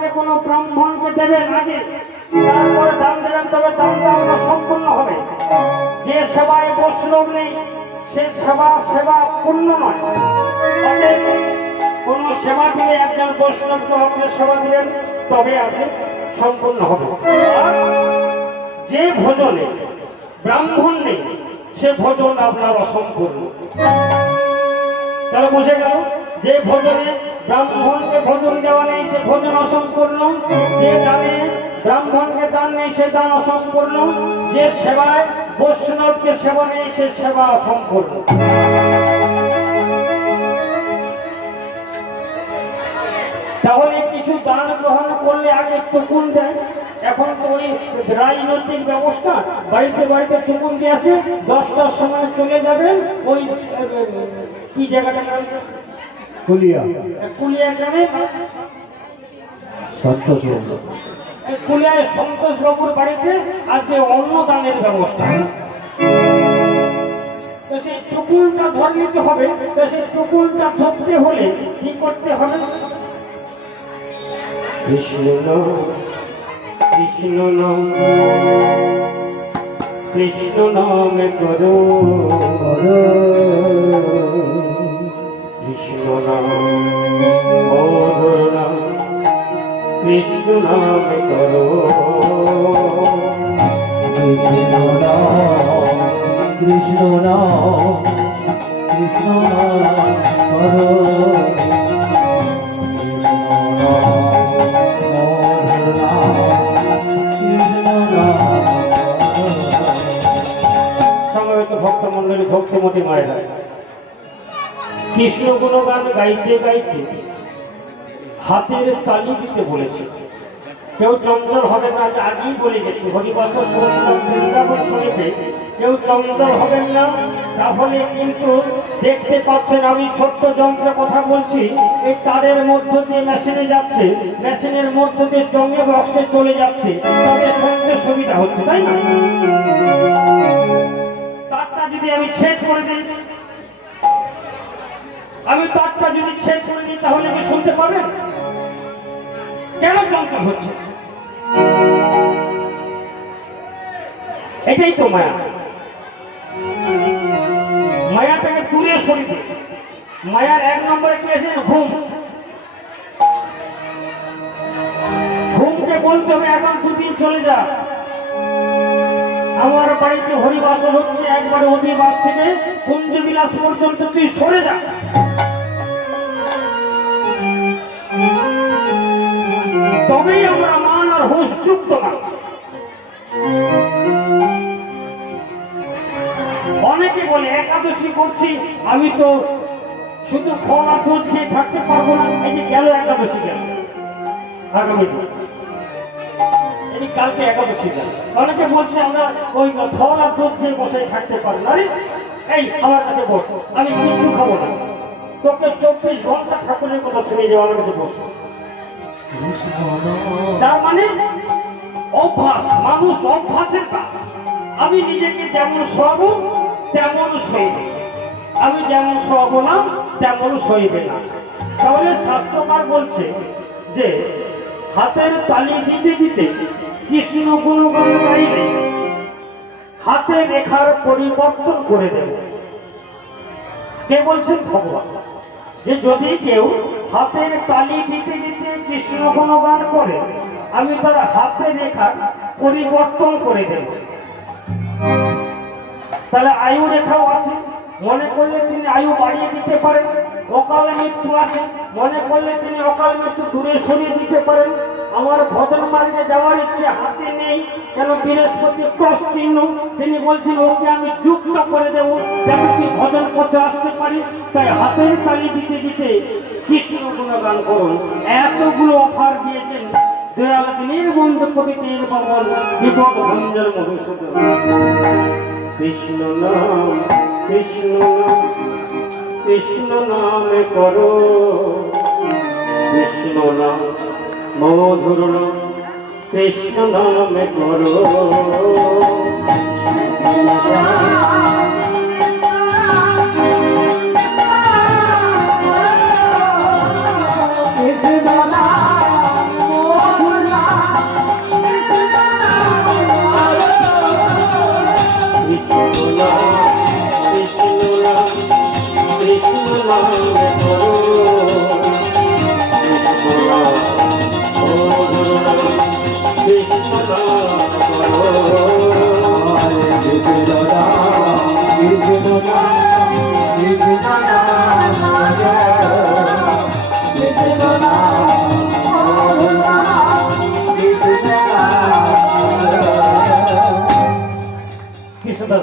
আপনি কোনো ব্রাহ্মণকে দেবেন আগে, তারপরে দান দেবেন, তবে দানটা আপনার সম্পূর্ণ হবে। যে সেবায় বৈষ্ণব নেই সে সেবা পূর্ণ নয়। অতএব কোনো সেবা দিলে একজন বৈষ্ণবকে আপনি সেবা দিলেন, তবে আপনি সম্পূর্ণ হবে। আর যে ভোজনে ব্রাহ্মণ নেই সে ভোজন আপনার অসম্পূর্ণ। তাহলে বুঝে গেল, যে ভোজনে ব্রাহ্মণকে ভোজন দেওয়া নেই সে ভোজন অসম্পূর্ণ, যে দানে ব্রাহ্মণকে দান নেই সে দান অসম্পূর্ণ, যে সেবায় বৈষ্ণবকে সেবা নেই সে সেবা অসম্পূর্ণ। তাহলে কিছু দান গ্রহণ করলে আগে টুকুন দেয়। এখন তো ওই রাজনৈতিক ব্যবস্থা, বাড়িতে বাড়িতে টুকুন দিয়ে আসে, 10টার সময় চলে যাবেন ওই কি জায়গাটা কুলিয়া গ্রামে কুলিয়ায় সন্তোষ বাবুর বাড়িতে আজকে অন্নদানের ব্যবস্থা। তো সেই টুকুনটা ধরে নিতে হবে। তো সেই টুকুনটা ধরতে হলে কি করতে হবে? কৃষ্ণ কৃষ্ণ নাম কৃষ্ণ নামে করো, কৃষ্ণ নাম মধুর নাম কৃষ্ণ নামে করো, কৃষ্ণ নাম কৃষ্ণ নাম কৃষ্ণ নাম করো, ভক্তমন্ডলী ভক্তিমতী মায়েরা কৃষ্ণ গুণগান গাইতে গাইতে হাতের তালি দিতে বলেছে। কেউ চঞ্চল হবেন না, আগেই বলে গেছি হরিবাসর শুনেছিলাম বৃন্দাবন শুনেছে, কেউ চঞ্চল হবেন না। তাহলে কিন্তু দেখতে পাচ্ছেন আমি ছোট্ট যন্ত্রের কথা বলছি, এই তারের মধ্য দিয়ে মেশিনে যাচ্ছে, মেশিনের মধ্য দিয়ে জঙ্গে বক্সে চলে যাচ্ছে, তবে শুনতে সুবিধা হচ্ছে, তাই না? তারটা যদি আমি ছেদ করে দিই, তাহলে কি শুনতে পাবেন? কেন চঞ্চল হচ্ছে? এটাই তো মায়া। মায়াটাকে দূরে সরিয়ে দিই। মায়ার 1 নম্বরে কি আছে? ঘুম। ঘুমকে বলতে হবে এখন 2 দিন চলে যা, আমার বাড়িতে হরিবাসর হচ্ছে, একবারে অধিবাস থেকে কুঞ্জবিলাস পর্যন্ত তুই সরে যা। তবেই আমরা মান আর হুঁশ যুক্ত না। অনেকে বলে একাদশী করছি, আমি তো শুধু ফল আর দুধ খেয়ে থাকতে পারবো না। এই যে গেল একাদশী, গেল আগামী দিন, এই কালকে একাদশী গেল। অনেকে বলছে আমরা ওই ফল আর দুধ খেয়ে বসে থাকতে পারি না। এই আমার কাছে বস, আমি কিছু খাবো না, তোকে 24 ঘন্টা ঠাকুরের কথা শুনে যাও, আমার কাছে বস। তার মানে অভ্যাস, মানুষ অভ্যাসের কাজ। আমি নিজেকে যেমন শোয়াবো তেমন সইবে, আমি যেমন শোয়াবো না তেমন সইবে না। তাহলে শাস্ত্রকার বলছে যে হাতের তালি দিতে দিতে কৃষ্ণ গুণগান গাইলে হাতে রেখার পরিবর্তন করে দেবে। কে বলছেন? ভগবান। যে যদি কেউ হাতের তালি দিতে দিতে কৃষ্ণ গুণগান করে, আমি তার হাতের রেখার পরিবর্তন করে দেব। তাহলে আয়ু রেখাও আছে, মনে করলে তিনি আয়ু বাড়িয়ে দিতে পারেন। অকাল মৃত্যু আছে, মনে করলে তিনি অকাল মৃত্যু দূরে সরিয়ে দিতে পারেন। আমার ভজন মার্গে যাওয়ার ইচ্ছে হাতে নেই, কেন? বৃহস্পতি ক্রস চিহ্ন, তিনি বলছেন ওকে আমি যুক্ত করে দেবো যেন কি ভজন পথে আসতে পারি। তাই হাতের তালি দিতে দিতে কৃষ্ণ গুণগান করুন। এতগুলো অফার দিয়েছেন দয়াল দিনের বন্ধু কবিতের বাবল বিপদ ভঞ্জন মধুসূদন। কৃষ্ণ নাম কৃষ্ণ নাম কৃষ্ণ নামে করো, কৃষ্ণ নাম মধুর নাম কৃষ্ণ নামে করো।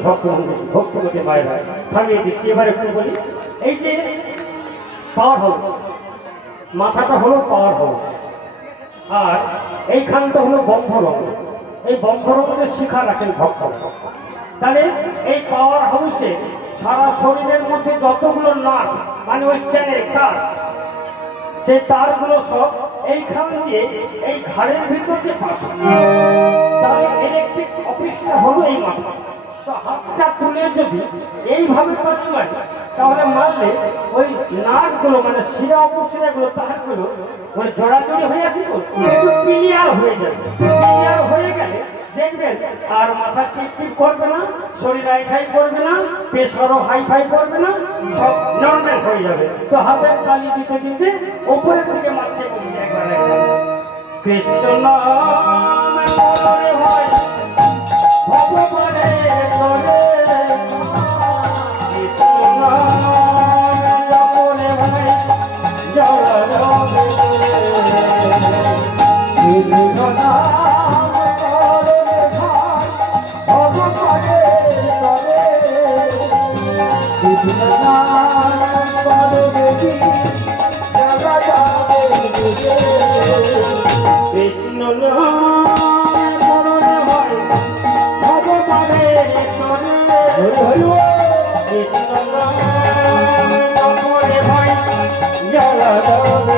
বিশ্বাস ভক্তমতী মায়েরা থামিয়ে দিচ্ছি। এবার একটু বলি, এই যে পাওয়ার হাউস, মাথাটা হলো পাওয়ার হাউস, আর এইখানটা হলো বম্ভরং। এই বম্ভরঙ্গের শিখা রাখেন ভক্ত। তাহলে এই পাওয়ার হাউসে সারা শরীরের মধ্যে যতগুলো নাট মানে ওই চ্যানেল তার, সেই তারগুলো সব এইখান দিয়ে এই ঘাড়ের ভিতর দিয়ে পাস। তাহলে ইলেকট্রিক অফিসটা হলো এই মাথা। তো হাতটা তুলে যদি এইভাবে কাজ মারি, তাহলে মারলে ওই নাটগুলো মানে শিরা অপশিরাগুলো তাহারগুলো মানে জড়াজড়ি হয়ে আছে, তো একটু ক্লিয়ার হয়ে যাবে। ক্লিয়ার হয়ে গেলে দেখবেন আর মাথা টিপ করবে না, শরীর হাই করবে না, প্রেশারও হাই করবে না, সব নর্মাল হয়ে যাবে। তো হাতের তালি দিতে দিতে উপরের থেকে মারতে বলছে একবার কৃষ্ণ নাম বলে হয় ভগবানের তরে, কৃষ্ণ নাম বলে হয় জল রবে, কৃষ্ণ নাম কৃষ্ণ নাম হয় ভগবানের তরে, কৃষ্ণ নাম বলে হয় জল রবে,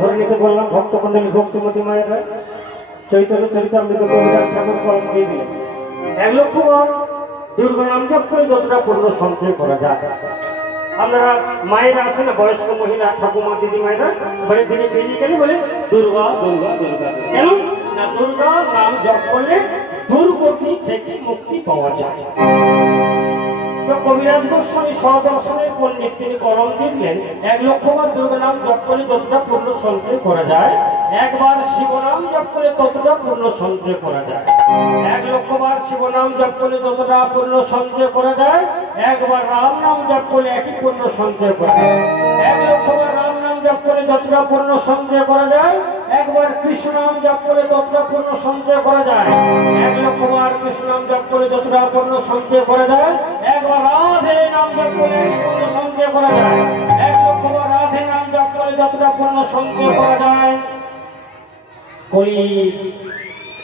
ধরে নিতে বললাম ভক্তকুণ্ডলী ভক্তিমতী মায়েরা চৈতন্য চরিতামৃত কবিরাজ ঠাকুর কলম দিয়ে দিলেন। 1 লক্ষ বার দুর্গা নাম জপ করে যতটা পূর্ণ সঞ্চয় করা যায়। আপনারা মায়েরা আছে না, বয়স্ক মহিলা ঠাকুমা দিদি মায়েরা, ঘরে থেকে বেরিয়ে গেলে বলে দুর্গা দুর্গা দুর্গা। কেন না, দুর্গা নাম জপ করলে দুর্গতি থেকে মুক্তি পাওয়া যায়। তো কবিরাজ গোস্বামী সদর্শনের পণ্ডিত তিনি কলম দিলেন, 1 লক্ষ বার দুর্গা নাম জপ করে যতটা পূর্ণ সঞ্চয় করা যায়, একবার শিবনাম জপ করে ততটা পূর্ণ সঞ্চয় করা যায়। 1 লক্ষ বার শিবনাম জপ করে যতটা পূর্ণ সঞ্চয় করা যায়, একবার রাম নাম জপ করে একই পূর্ণ সঞ্চয় করা যায়। 1 লক্ষ বার রাম নাম জপ করে যতটা পূর্ণ সঞ্চয় করা যায়, একবার কৃষ্ণ নাম জপ করে ততটা পূর্ণ সঞ্চয় করা যায়। 1 লক্ষ বার কৃষ্ণ নাম জপ করে যতটা পূর্ণ সঞ্চয় করা যায়, একবার রাধে নাম জপ করে পূর্ণ সঞ্চয় করা যায়। 1 লক্ষ বার রাধে নাম জপ করে যতটা পূর্ণ সঞ্চয় করা যায়। করি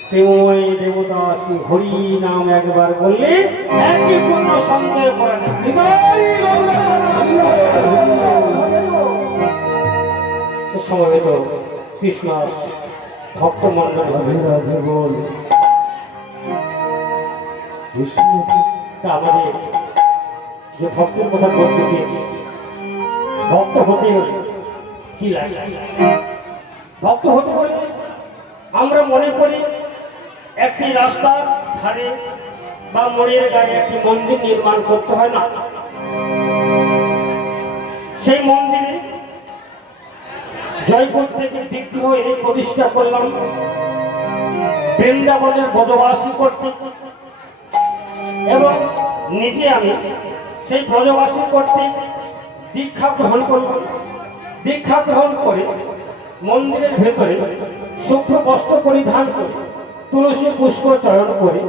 প্রেমময় দেবতা শ্রী হরি নাম একবার বললে একই পূর্ণ সঞ্চয় করা যায়। সমবেত কৃষ্ণ ভক্ত মন্ডল আমাদের যে ভক্তের কথা বলতে চেয়েছি, ভক্ত হতে হলে কি লাগে? ভক্ত হতে হলে আমরা মনে করি একটি রাস্তার ধারে বা মোড়ের গায়ে একটি মন্দির নির্মাণ করতে হয় না, সেই মন্দিরে জয়পুর থেকে বিক্রি হয়ে প্রতিষ্ঠা করলাম বৃন্দাবনের ব্রজবাসী কর্তৃক, এবং নিজে আমি সেই ব্রজবাসী কর্তৃক দীক্ষা গ্রহণ করব। দীক্ষা গ্রহণ করে মন্দিরের ভেতরে শুভ্র বস্ত্র পরিধান করে তুলসী পুষ্প চয়ন করে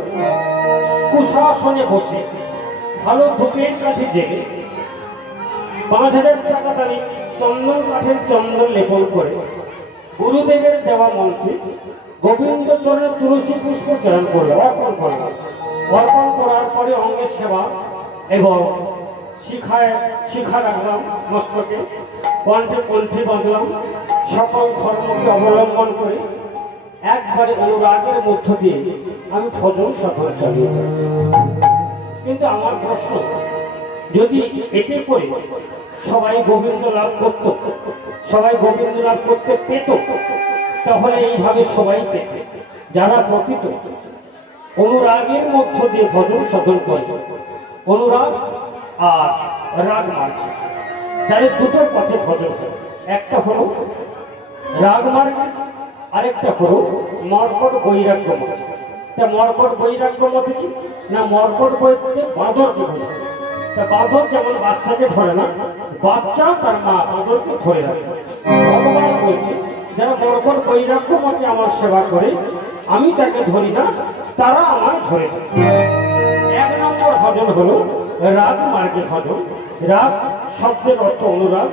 কুশাসনে বসে ভালো ধূপের কাঠে জেগে 5000 টাকা দামি চন্দন কাঠের চন্দন লেপন করে গুরুদেবের দেওয়া মন্ত্রে গোবিন্দ চরণে তুলসী পুষ্প চয়ন করলো, অর্পণ করলো। অর্পণ করার পরে অঙ্গের সেবা এবং শিখা রাখলাম মস্তকে, কণ্ঠে কণ্ঠে বাঁধলাম। সকল ধর্মকে অবলম্বন করে একবারে অনুরাগের মধ্য দিয়ে আমি ভজন সফর চালিয়ে যাচ্ছি। কিন্তু আমার প্রশ্ন, যদি এতে করে সবাই গোবিন্দ লাভ করত, সবাই গোবিন্দ লাভ করতে পেত, তাহলে এইভাবে সবাই পেত। যারা প্রকৃত অনুরাগের মধ্য দিয়ে ভজন সাধন করে, অনুরাগ আর রাগ মার্গ, তাদের দুটো পথে ভজন করে। একটা হলো রাগ মার্গ, আরেকটা হলো মর্কট বৈরাগ্য মত। তা মর্কট বৈরাগ্য মতে কি না, মর্কট বইতে বাঁদরকে ধরে। তা বাঁদর যেমন বাচ্চাকে ধরে না, বাচ্চা তার মা বাঁদরকে ধরে রাখে। ভগবান বলছে যারা মর্কট বৈরাগ্য মতে আমার সেবা করে, আমি তাকে ধরি না, তারা আমায় ধরে। এক নম্বর ভজন হলো রাগ মার্গে ভজন। রাগ শব্দের অর্থ অনুরাগ,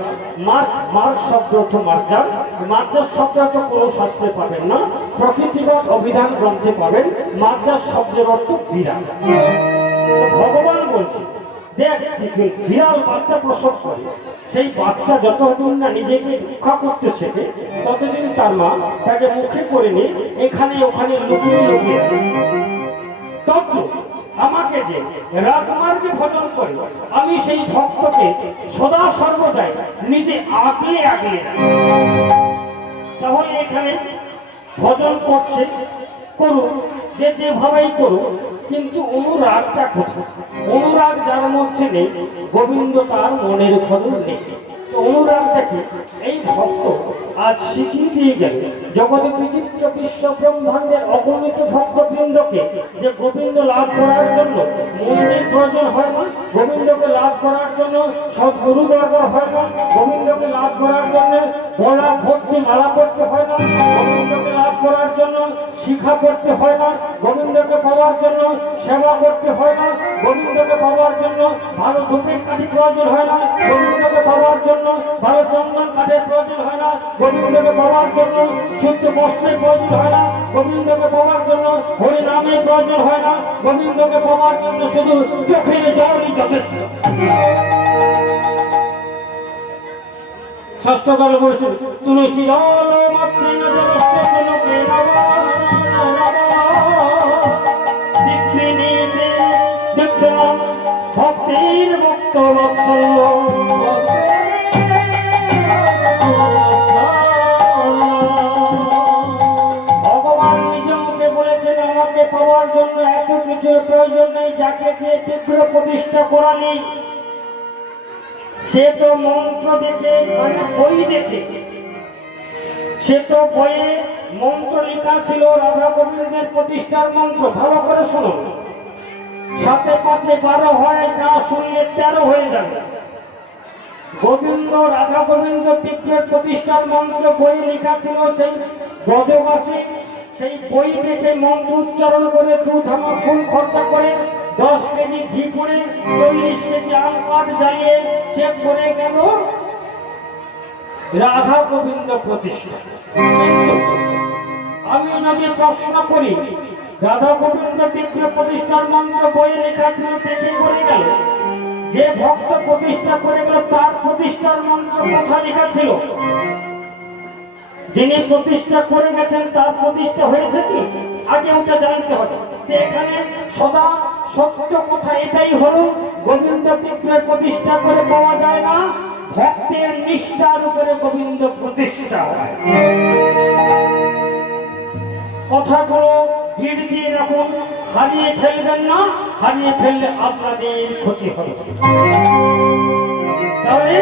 মার্গ শব্দ অর্থ মার্জার। মার্জার শব্দ অর্থ কোনো শাস্ত্রে পাবেন না, প্রকৃতিগত অভিধান গ্রন্থে পাবেন। মার্জার শব্দের অর্থ বিরাট। ভগবান বলছে দেখ, বিড়াল বাচ্চা প্রসব করে, সেই বাচ্চা যতদিন না নিজেকে রক্ষা করতে শেখে, ততদিন তার মা তাকে মুখে করে নিয়ে এখানে ওখানে লুকিয়ে লুকিয়ে। তত আমাকে যে রাগমার্গে ভজন করে, আমি সেই ভক্তকে সদা সর্বদাই নিজে আগলে আগলে। তাহলে এখানে ভজন করছে, করুক, যে যেভাবেই করুক, কিন্তু অনুরাগটা কোথায়? অনুরাগ যার মধ্যে নেই, গোবিন্দ তার মনের খবর নেই। তো অনুরাগটা কি? এই ভক্ত আজ শিখিয়ে দিয়ে গেল জগতে বিচিত্র বিশ্ব ব্রহ্মাণ্ডের অগণিত ভক্তবৃন্দকে যে গোবিন্দ লাভ করার জন্য মন্দির প্রয়োজন হয় না, গোবিন্দকে লাভ করার জন্য সদ্গুরু দরকার হয় না, গোবিন্দকে লাভ করার জন্য গলা ভর্তি মালা করতে হয় না, গোবিন্দকে লাভ করার জন্য শিখা করতে হয় না, গোবিন্দকে পাওয়ার জন্য সেবা করতে হয় না, গোবিন্দকে পাওয়ার জন্য ভালো ধূপের কাঠি প্রয়োজন হয় না, গোবিন্দকে পাওয়ার জন্য ভালো চন্দন কাঠের প্রয়োজন হয় না, গোবিন্দকে পাওয়ার জন্য সূর্য বস্ত্রের প্রয়োজন হয় না, গোবিন্দকে পাওয়ার জন্য হরি নামের প্রয়োজন হয় না, গোবিন্দকে পাওয়ার জন্য শুধু চোখের জলই যথেষ্ট। ষষ্ঠ দল বলছে তুলসী দল মাত্র ভক্তির মুক্ত বৎসল্য। ভগবান নিজ মুখে বলেছেন আমাকে পাওয়ার জন্য এত কিছুর প্রয়োজন নেই, যাকে দিয়ে বিগ্রহ প্রতিষ্ঠা করা নেই, সে তো মন্ত্র দেখে, মানে বই দেখে, সে তো বইয়ে মন্ত্র লেখা ছিল রাধা গোবিন্দের প্রতিষ্ঠার মন্ত্র। ভালো করে শুনুন, 7 5 12 হয়, না শুনলে 13 হয়ে যাবে। গোবিন্দ রাধা গোবিন্দ বিগ্রহের প্রতিষ্ঠার মন্ত্র বইয়ে লেখা ছিল। সেই ব্রজবাসী সেই বই দেখে মন্ত্র উচ্চারণ করে, দুধ আমার ফুল খরচা করে, 10 কেজি ঘি করে, 40 কেজি আম কাঠ জ্বালিয়ে সে করে গেল রাধা গোবিন্দ প্রতিষ্ঠা। কিন্তু আমি যদি প্রশ্ন করি, রাধা গোবিন্দ বিগ্রহ প্রতিষ্ঠার মন্ত্র বইয়ে লেখা ছিল, দেখে করে গেল, যে ভক্ত প্রতিষ্ঠা করে গেল তার প্রতিষ্ঠার মন্ত্র কোথায় লেখা ছিল? যিনি প্রতিষ্ঠা করে গেছেন তার প্রতিষ্ঠা হয়েছে কি? আগে ওটা জানতে হবে। এখানে সদা সত্য কথা এটাই হলো, গোবিন্দ বিগ্রহ প্রতিষ্ঠা করে পাওয়া যায় না, ভক্তের নিষ্ঠার উপরে গোবিন্দ প্রতিষ্ঠা হয়। কথাগুলো ভিড় দিয়ে রাখুন, হারিয়ে ফেলবেন না, হারিয়ে ফেললে আপনাদের ক্ষতি হবে। তাহলে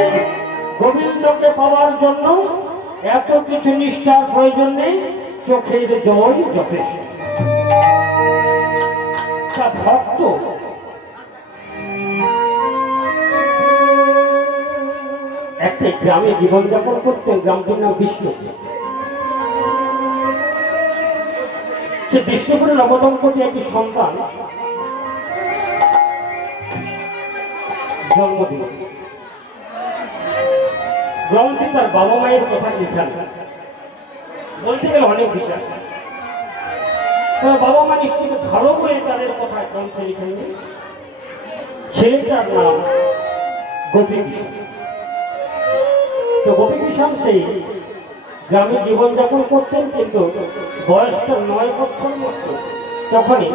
গোবিন্দকে পাওয়ার জন্য এত কিছু নিষ্ঠার প্রয়োজন নেই, চোখের জল যথেষ্ট। ভক্ত একটা গ্রামে জীবনযাপন করতেন, গ্রামটির নাম বিষ্ণুপুর। সে বিষ্ণুপুরে নবদম্পতি একটি সন্তান জন্মদিন। গ্রন্থে তার বাবা মায়ের কথা লিখেন, বলতে গেলে অনেক বিষয়। তবে বাবা মা নিশ্চিত ভালো করে তাদের কথা গ্রন্থ লিখেন। ছেলেটার নাম গোপী কিষাণ। তো গোপী কিষাণ সেই গ্রামে জীবনযাপন করতেন, কিন্তু বয়সটা 9 বছর মতো তখনই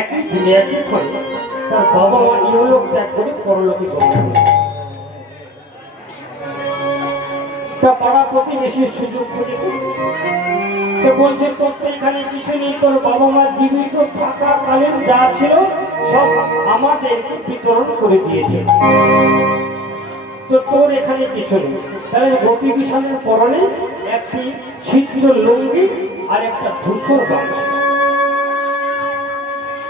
একই দিনে একই ক্ষণে তার বাবা মা ইহলোক ত্যাগ করে পরলোকে গমন করলেন। তা পাড়া প্রতিবেশীর সুযোগ খুঁজে তো বলছে, তোর তো এখানে কিছু নেই, তোর বাবা মা জীবিত থাকাকালীন যা ছিল সব আমাদের বিতরণ করে দিয়েছে, তো তোর এখানে কিছু নেই। তাহলে গোপী কিষাণের পরনে একটি ছিদ্র লুঙ্গি আর একটা ধূসর গামছা।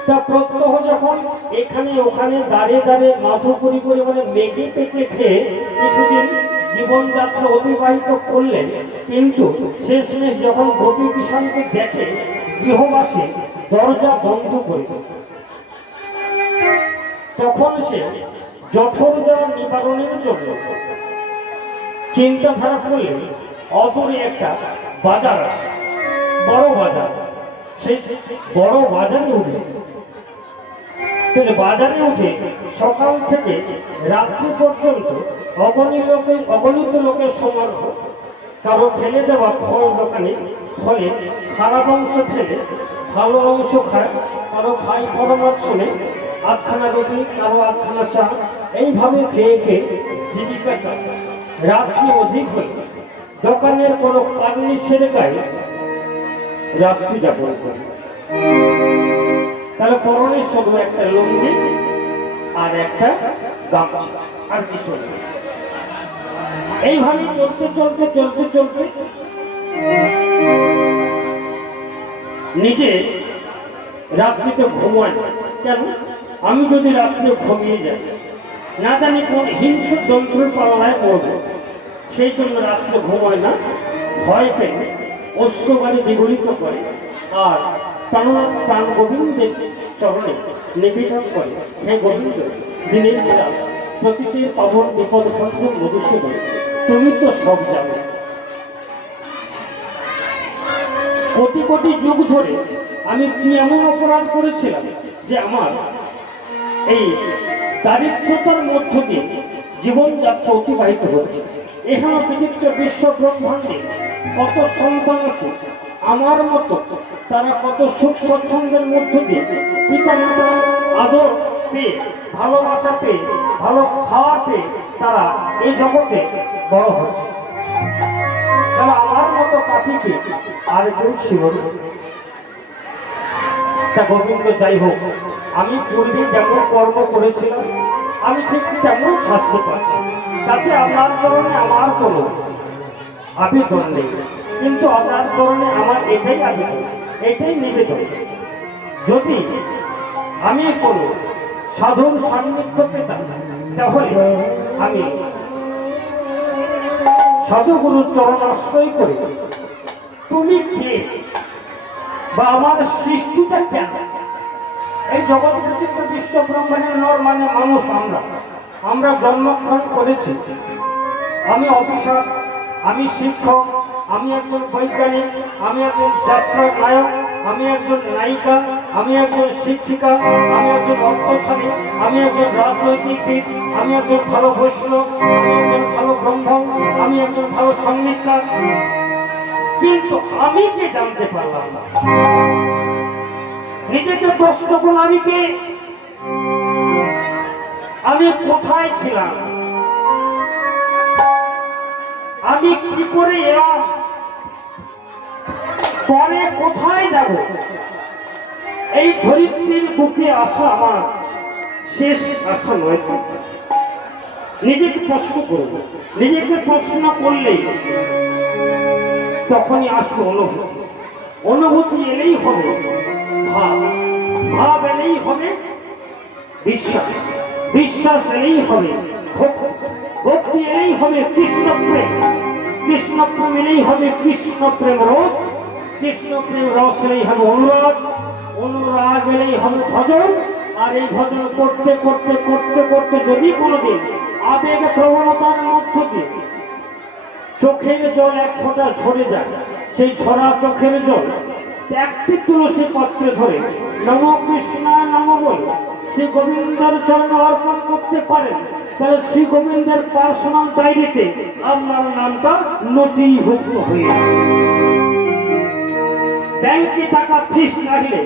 তা প্রত্যহ যখন এখানে ওখানে দাঁড়িয়ে দাঁড়িয়ে মাধুপুরি করে মানে মেঘে পেকে খেয়ে কিছুদিন জীবনযাত্রা অতিবাহিত করলেন, কিন্তু শেষমেশ যখন গোপী কিষাণকে দেখে গৃহবাসী দরজা বন্ধ করে দিল, তখন সে জঠর জ্বর নিবারণের জন্য চিন্তাধারা করলে অদূরে একটা বাজার আছে, বড় বাজার। সেই বড় বাজারে উঠে বাজারে উঠে সকাল থেকে রাত্রি পর্যন্ত অগণিত লোকের সমাগম। কারো ফেলে দেওয়া ফল দোকানে ফলে খারাপ অংশ ফেলে ভালো অংশ খায়, কারো খাই পরামর্শনে আধখানা রুটি, কারো আধখানা চা, এইভাবে খেয়ে খেয়ে জীবিকা চায়। রাত্রি অধিক হয়ে দোকানের কোনো কারণে সেরে গায়ে রাত্রি যাপন করে। তাহলে পরনে শুধু একটা লুঙ্গি আর একটা গামছা, আর কিছু নেই। এইভাবে চলতে চলতে চলতে চলতে নিজে রাত্রিতে ঘুমায়। কেন? আমি যদি রাত্রে ঘুমিয়ে যাই, না জানি কোন হিংস্র যন্ত্রের পাল্লায় পড়ব, সেই জন্য রাত্রে ঘুমায় না, ভয় পেয়ে অশ্ববাড়ি বিগলিত করে আর প্রাণ গোবিন্দের চরণে নিবেদন করে, হে গোবিন্দ, দিনের বেলা প্রতিটি পাবন বিপদ খন্ড মধুসূদন, তুমি তো সব জানো। কোটি কোটি যুগ ধরে আমি কি এমন অপরাধ করেছিলাম যে আমার এই দারিদ্রতার মধ্য দিয়ে জীবনযাত্রা অতিবাহিত হচ্ছে। এখানে বিচিত্র বিশ্ব ব্রহ্মাণ্ডে কত সন্তান আছে আমার মতো, তারা কত সুখ স্বচ্ছন্দের মধ্য দিয়ে পিতা মাতার আদর পেয়ে, ভালোবাসা পেয়ে, ভালো খাওয়া পেয়ে তারা এই জগতে বড় হচ্ছে। তারা আমার মতো কাঠিকে আর কেউ ছিল না। তা গোবিন্দ, যাই হোক, আমি পূর্বে যেমন কর্ম করেছিলাম আমি ঠিক তেমন শাস্তি পাচ্ছি, তাতে আপনার চরণে আমার কোনো আবেদন নেই, কিন্তু আপনার চরণে আমার এটাই আবেদন, এটাই নিবেদন, যদি আমি কোনো সাধুর সান্নিধ্য পেতাম তাহলে আমি সাধুগুরুর চরণ আশ্রয় করে তুমি কে বা আমার সৃষ্টিটা কেন, এই জগৎ বিচিত্র বিশ্ব ব্রহ্মাণ্ডের নর মানে মানুষ, আমরা জন্মগ্রহণ করেছি। আমি অফিসার, আমি শিক্ষক, আমি একজন বৈজ্ঞানিক, আমি একজন যাত্রার নায়ক, আমি একজন নায়িকা, আমি একজন শিক্ষিকা, আমি একজন অর্থশালী, আমি একজন রাজনৈতিকবিদ, আমি একজন ভালো বৈষ্ণব, আমি একজন ভালো ব্রাহ্মণ, আমি একজন ভালো সঙ্গীতকার, কিন্তু আমি কে জানতে পারলাম না। নিজেকে প্রশ্ন করুন, আমি কে, আমি কোথায় ছিলাম, আমি কি করে এলাম, পরে কোথায় যাব। এই ধরিত্রীর বুকে আসা আমার শেষ আশা নয়। নিজেকে প্রশ্ন করব, নিজেকে প্রশ্ন করলেই তখনই আসবে অনুভূতি, অনুভূতি এলেই হবে ভাব, ভাব এলেই হবে বিশ্বাস, বিশ্বাস এলেই হবে ভক্তি, ভক্তি এলেই হবে কৃষ্ণ প্রেম, কৃষ্ণ প্রেম এলেই হবে কৃষ্ণ প্রেম রস, কৃষ্ণ প্রেম রস এলেই হবে অনুরাগ, অনুরাগ এলেই হবে ভজন, আর এই ভজন করতে করতে করতে করতে যদি কোনোদিন আবেগ প্রবণতার মধ্য দিয়ে চোখের জল এক ফোঁটা ঝরে যায়, সেই ঝরা চোখের জল একটি তুলসী পত্রে ধরে নম কৃষ্ণ নম বলে শ্রী গোবিন্দের চরণে অর্পণ করতে পারেন, তাহলে শ্রী গোবিন্দের পার্সোনাল ডায়েরিতে আপনার নামটা নথিভুক্ত হয়ে যাবে। ব্যাংকে টাকা ফিস লাগলে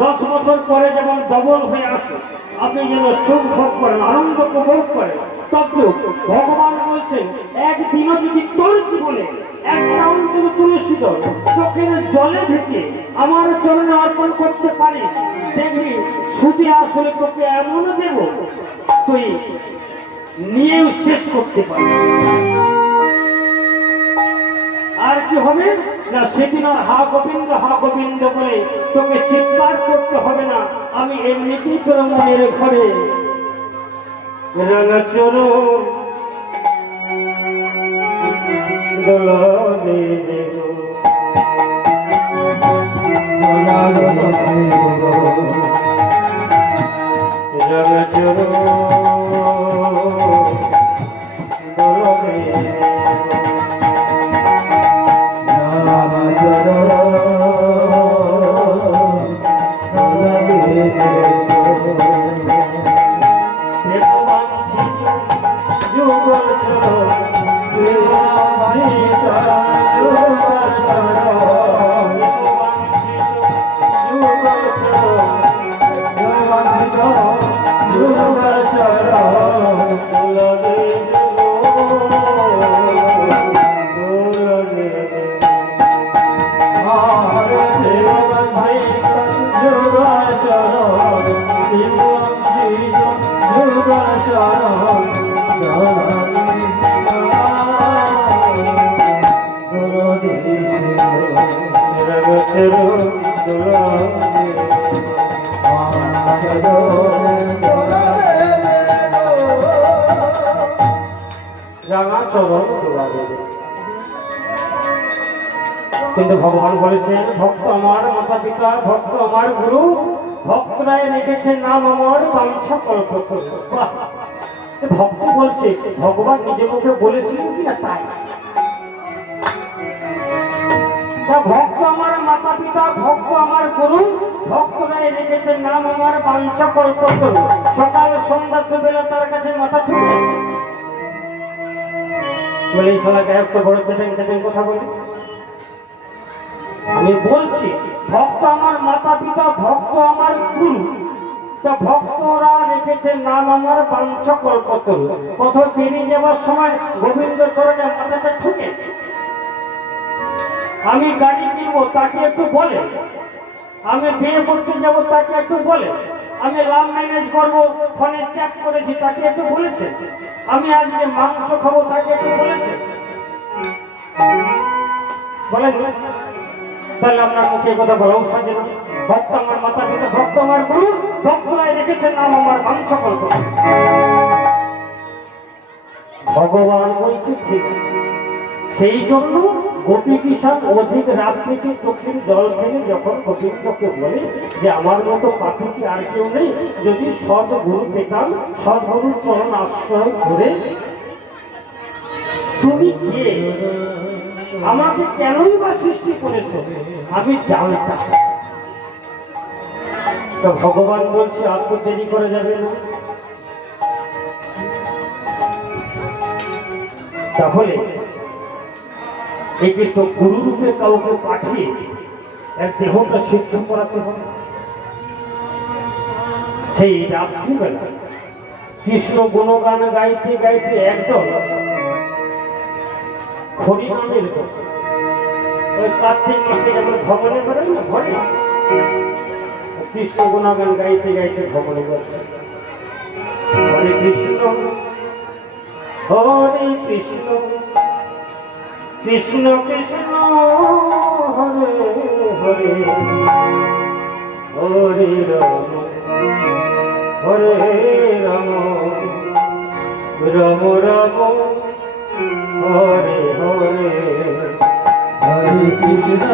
10 বছর পরে যেমন ডবল হয়ে আসে, আপনি যেন সুখ ভোগ করেন, আনন্দ উপভোগ করেন। তবে ভগবান বলছেন একদিনও যদি তোর জীবনে একটা অন্তর তুলসী দল চোখের জলে ভেসে আমার চরণে অর্পণ করতে পারিস, দেখবি শুধু আসলে তোকে এমন দেব তুই নিয়েও শেষ করতে পারবি। আর কি হবে না, সেদিন আর হা গোবিন্দ বলে তোকে চিৎকার করতে হবে না, আমি এমনিতেই তোর মনের ঘরে রাঙাচরণ দোলাতে দেব। কিন্তু ভগবান বলেছেন ভক্ত আমার মাতা পিতা, ভক্ত আমার গুরু, ভক্তরাই রেখেছেন নাম আমার বাঞ্ছা কল্পতরু। ভক্ত বলছে ভগবান নিজে মুখে বলেছিলেন কিনা তাই। ভক্ত আমার মাতা পিতা, ভক্ত আমার গুরু, ভক্তরাই রেখেছেন নাম আমার বাঞ্ছা কল্পতরু। সকাল সন্ধ্যা বেলা তার কাছে মাথা ঠুকে বলে এই শালা গায়ক তো বড় চেটেন কথা বলি। আমি বলছি ভক্ত আমার মাতা পিতা, ভক্ত আমার গুরু, তা ভক্তরা রেখেছেন নাম আমার বাঞ্ছা কল্পতরু। পথ পেরিয়ে যাওয়ার সময় গোবিন্দ চরণে মাথাটা ঠুকে আমি গাড়ি কিনবো তাকে একটু বলে, আমি বিয়ে করতে যাবো তাকে একটু বলে, আমি লাভ ম্যানেজ করবো ফোনে চ্যাট করেছি তাকে একটু বলেছে, আমি আজকে মাংস খাবো তাকে একটু বলেছে, বলেন তাহলে আপনার মুখে কথা বলাও সাজে না। ভক্ত আমার মাতা পিতা, ভক্ত আমার গুরু, ভক্তরাই রেখেছেন নাম আমার বাঞ্ছা কল্পতরু। ভগবান বলছে ঠিক, সেই জন্য গোপী কিষান অধিক রাত থেকে চোখের জল ফেলে যখন গোবিন্দকে বলে যে আমার মতো পাখি কি আর কেউ নেই, যদি সদ্গুরু পেতাম, সদ্গুরুর চরণ আশ্রয় করে তুমি কে, আমাকে কেনই বা সৃষ্টি করেছো আমি জানতাম। তো ভগবান বলছে আর তো দেরি করে যাবে না, তাহলে একে তো গুরু রূপে কাউকে পাঠিয়ে এর দেহটা সিদ্ধ করাতে হবে। সেই রাত্রিবেলা কৃষ্ণ গুণগান গাইতে গাইতে একদম হরিনামের ওই কার্তিক মাসে যেমন ভবনে করেন না ঘরে, কৃষ্ণ গুণগান গাইতে গাইতে ভবনে করছে হরে কৃষ্ণ হরে কৃষ্ণ কৃষ্ণ কৃষ্ণ হরে হরে হরে রাম হরে রাম রাম রাম হরে হরে হরে কৃষ্ণ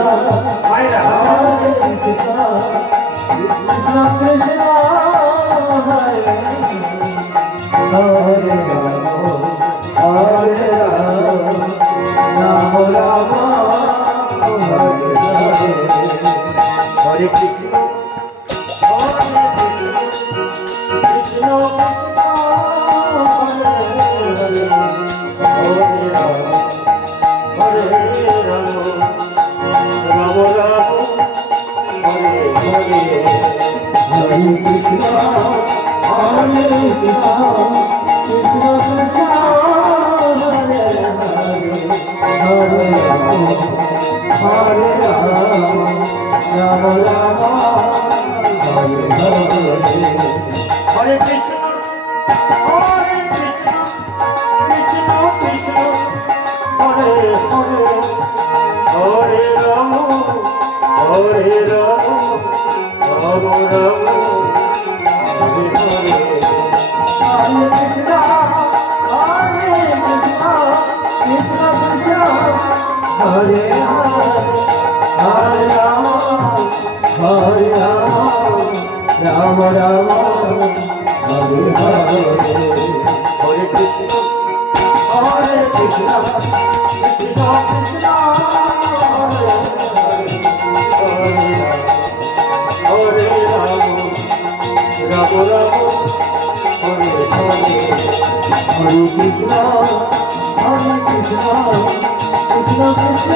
মায়েরা হরে কৃষ্ণ কৃষ্ণ কৃষ্ণ হরে হরে রাম হরে রাম রাম হরে হরে হরে কৃষ্ণ হরে কৃষ্ণ কৃষ্ণ হরে হরে হরে রাম হরে রাম রাম রাম হরে হরে হরে কৃষ্ণ হরে কৃষ্ণ কৃষ্ণ কৃষ্ণ হরে হরে হরে রাম হরে রাম রাম রাম হরে হরে হরে কৃষ্ণ কৃষ্ণ কৃষ্ণ হরে হরে হরে রাম হরে রাম রাম রাম হরে হরে হরে কৃষ্ণ হরে কৃষ্ণ কৃষ্ণ কৃষ্ণ হরে হরে হরে রাম হরে রাম রাম রাম হরে হরে হরে কৃষ্ণ হরে কৃষ্ণ কৃষ্ণ কৃষ্ণ হরে হরে রাম রাম রাম হরে হরে হরে কৃষ্ণ হরে কৃষ্ণ কৃষ্ণ কৃষ্ণ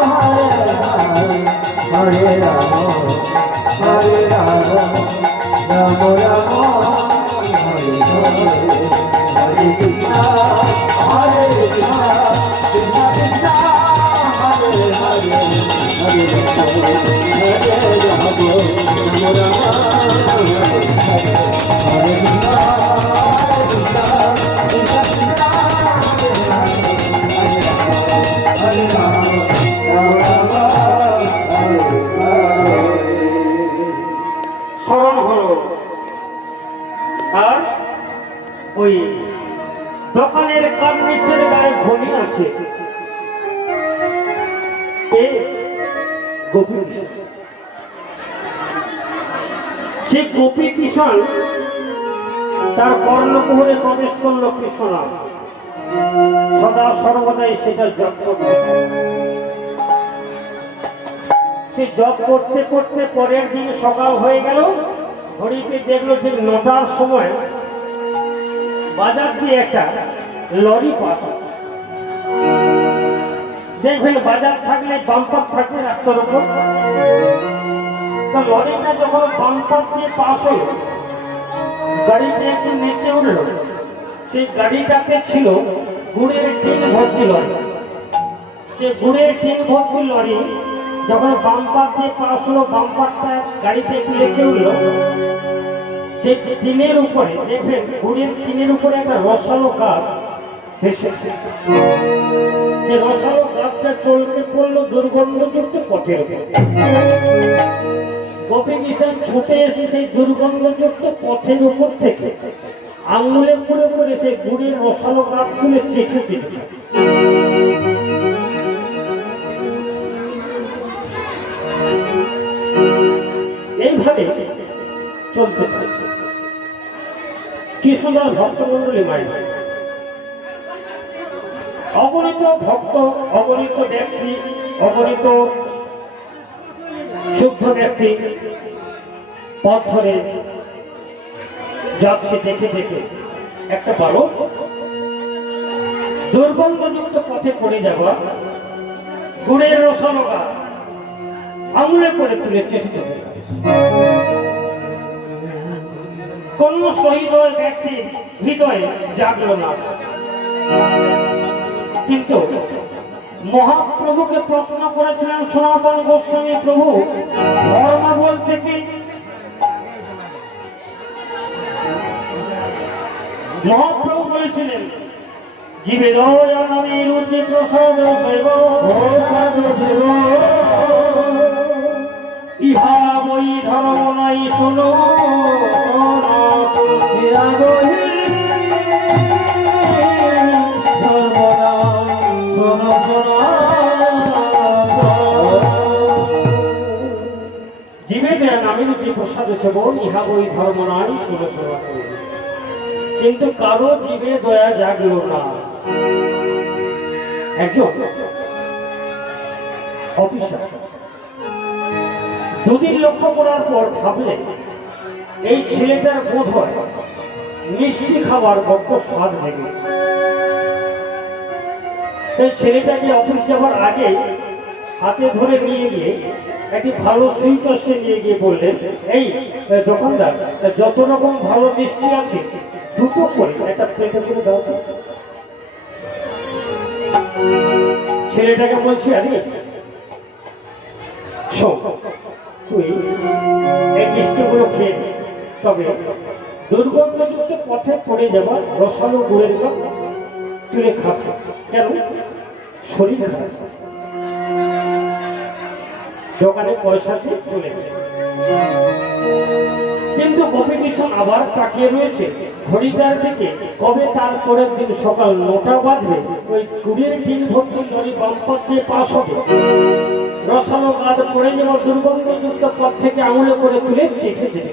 হরে রাম হরে রাম রাম রাম হরে হরে হরে কৃষ্ণ হরে কৃষ্ণ কৃষ্ণ কৃষ্ণ হরে হরে হরে রাম রাম হরে স্মরণ হলো আর ওই দোকানের কার্নিসের গায়ে ঘনি আছে এ গোপী কিষাণ। সে গোপী কিষাণ তার কর্ণকুহরে প্রবেশ করল কৃষ্ণনাম, সদা সর্বদাই সেটা জপ করতে। সে জপ করতে করতে পরের দিন সকাল হয়ে গেল, ঘড়িতে দেখলো যে 9টার সময় বাজার দিয়ে একটা লরি পাস হচ্ছে। দেখবেন বাজার থাকলে বাম্পার থাকবে রাস্তার উপর, তো লরিটা যখন বাম্পার দিয়ে পাস হলো গাড়িটা একটু নেচে উঠল। সেই গাড়িটাতে ছিল গুড়ের টিন ভর্তি লরি। সে গুড়ের টিন ভর্তি লরি যখন বাম্পার দিয়ে পাস হলো, বাম্পারটা গাড়িতে একটু নেচে উঠল। সেই টিনের উপরে দেখবেন গুড়ের টিনের উপরে একটা রসালো গাছ ভেসেছে। সে রসালো গাছটা চলতে পড়লো দুর্গন্ধযুক্ত পথের উপর। গোপী কিষাণ ছুটে এসে সেই দুর্গন্ধযুক্ত পথের উপর থেকে আঙুলে করে করে সেই গুড়ের রসালো গাছ তুলে চেখে দিল। এইভাবে চলতে থাকে। কি সুন্দর ভক্তমন্ডলী মায়ের, অগণিত ভক্ত, অগণিত ব্যক্তি, অগণিত শুদ্ধ ব্যক্তি পথ ধরে যাচ্ছে। দেখে দেখে একটা বালক দুর্গন্ধযুক্ত পথে পড়ে যাওয়া গুড়ের রসালো গাছ আঙুলে করে তুলে চেটে চলে। কোন শহীদ ব্যক্তির হৃদয়ে জাগলো না, কিন্তু মহাপ্রভুকে প্রশ্ন করেছিলেন সনাতন গোস্বামী, প্রভু ধর্ম বলতে কি? মহাপ্রভু বলেছিলেন জীবে দয়া নামে রুচি প্রসাদ সেব ইহা বই ধর্ম নাই শোনো, ইহা বই ধর্ম নাই শোনো শোনো। জীবে দয়া নামে রুচি প্রসাদ সেব ইহা বই ধর্ম নাই শোনো শোনো। কিন্তু কারো জীবে দয়া জাগলো না। একজন অফিসার দুদিন লক্ষ্য করার পর ভাবলেন এই ছেলেটার বোধ হয় মিষ্টি খাবার বড্ড স্বাদ লেগে। এই ছেলেটাকে অফিস যাওয়ার আগে হাতে ধরে নিয়ে গিয়ে একটি ভালো সুইটার সে নিয়ে গিয়ে বললেন, এই দোকানদার, যত রকম ভালো মিষ্টি আছে দুটো করে একটা প্লেটে করে দাও তো। ছেলেটাকে বলছি, আরে শোন, তুই এই মিষ্টিগুলো খেয়ে নে, তবে দুর্গন্ধযুক্ত পথে পড়ে যাওয়া রসালো গুড়ের কাপ তুলে খাস, কেন শরীর খারাপ। দোকানে পয়সা দিয়ে চলে গেল, কিন্তু কম্পিটিশন আবার তাকিয়ে রয়েছে ঘড়িটার দিকে, কবে তারপরের দিন সকাল 9টা বাজবে ওই কুড়ির দিন ভর্তি লরি বাম্পার দিয়ে পাশ হবে। রসালো গাদ পড়ে যাওয়া দুর্গন্ধযুক্ত পথ থেকে আঙুলে করে তুলে চেখে যেতে।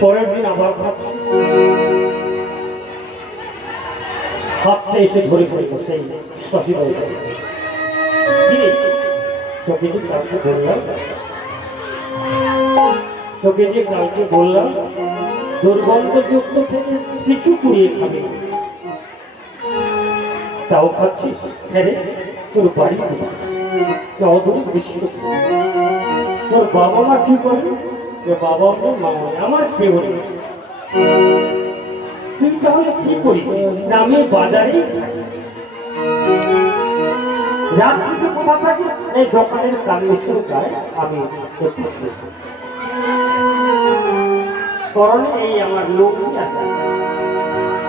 পরের দিন আবার ভাবছি, হাতটা এসে ধরে ধরে সেই শশী বলতে, তোকে যে কালকে বললাম, দুর্গন্ধযুক্ত থেকে কিছু কুড়িয়ে খাবে, তাও খাচ্ছিস? হ্যাঁ রে, তোর বাড়ি অদূরে বেশি, তোর বাবা মা কি করবে? বাবা মা আমার কেউ নেই, তুই তাহলে কি করিস? আমি বাজারে রাত্রিতে কোথা থাকি? এই দোকানের কালের গায়ে আমি করণে এই আমার লোক